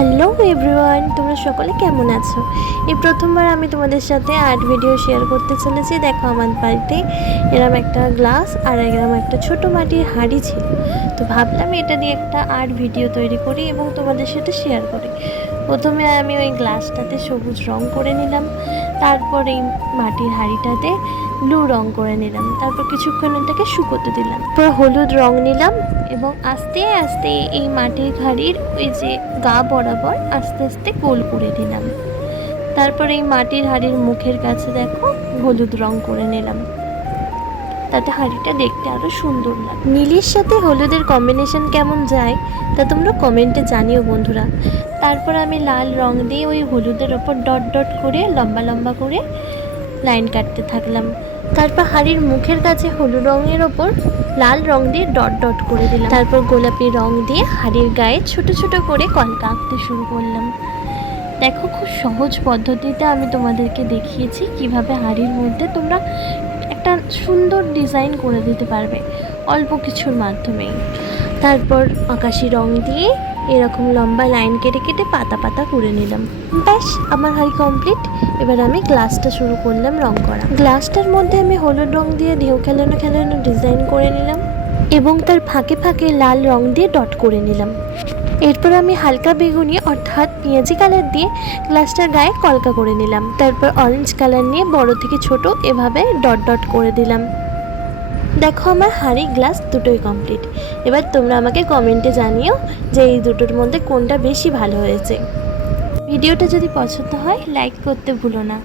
Hello everyone, তোমরা সকলে কেমন আছো? এই প্রথমবার আমি তোমাদের সাথে আর্ট ভিডিও শেয়ার করতে চলেছি। দেখো, আমার বাড়িতে এরম একটা গ্লাস আর এরম একটা ছোট মাটির হাঁড়ি ছিল, তো ভাবলাম এটা দিয়ে একটা আর্ট ভিডিও তৈরি করি এবং তোমাদের সাথে শেয়ার করি। প্রথমে আমি ওই গ্লাসটাতে সবুজ রং করে নিলাম, তারপর এই মাটির হাঁড়িটাতে ব্লু রং করে নিলাম, তারপর কিছুক্ষণ এটাকে শুকোতে দিলাম, তারপর হলুদ রং নিলাম এবং আস্তে আস্তে এই মাটির হাঁড়ির ওই যে গা বরাবর আস্তে আস্তে গোল করে দিলাম। তারপর এই মাটির হাঁড়ির মুখের কাছে দেখো হলুদ রং করে নিলাম, তাতে হাঁড়িটা দেখতে আরো সুন্দর লাগে। নীলের সাথে হলুদের কম্বিনেশন কেমন যায় তা তোমরা কমেন্টে জানিও বন্ধুরা। তারপর আমি লাল রং দিয়ে ওই হলুদের ওপর ডট ডট করে লম্বা লম্বা করে লাইন কাটতে থাকলাম। তারপর হাঁড়ির মুখের কাছে হলুদ রঙের ওপর লাল রং দিয়ে ডট ডট করে দিলাম। তারপর গোলাপি রং দিয়ে হাঁড়ির গায়ে ছোট ছোট করে কলকা আঁকতে শুরু করলাম। দেখো, খুব সহজ পদ্ধতিতে আমি তোমাদেরকে দেখিয়েছি কিভাবে হাঁড়ির মধ্যে তোমরা একটা সুন্দর ডিজাইন করে দিতে পারবে অল্প কিছুর মাধ্যমেই। তারপর আকাশি রং দিয়ে এরকম লম্বা লাইন কেটে কেটে পাতা পাতা করে নিলাম। ব্যাস, আমার হাঁড়ি কমপ্লিট। এবার আমি গ্লাসটা শুরু করলাম রং করা। গ্লাসটার মধ্যে আমি হলুদ রং দিয়ে ঢেউ খেলানো খেলানো ডিজাইন করে নিলাম এবং তার ফাঁকে ফাঁকে লাল রং দিয়ে ডট করে নিলাম। এরপর আমি হালকা বেগুনি অর্থাৎ পেঁয়াজি কালার দিয়ে গ্লাসটার গায়ে কলকা করে নিলাম। তারপর অরেঞ্জ কালার নিয়ে বড় থেকে ছোট এভাবে ডট ডট করে দিলাম। দেখো, আমার হাঁড়ি গ্লাস দুটোই কমপ্লিট। এবার তোমরা আমাকে কমেন্টে জানিও যে এই দুটোর মধ্যে কোনটা বেশি ভালো হয়েছে। ভিডিওটা যদি পছন্দ হয় লাইক করতে ভুলো না।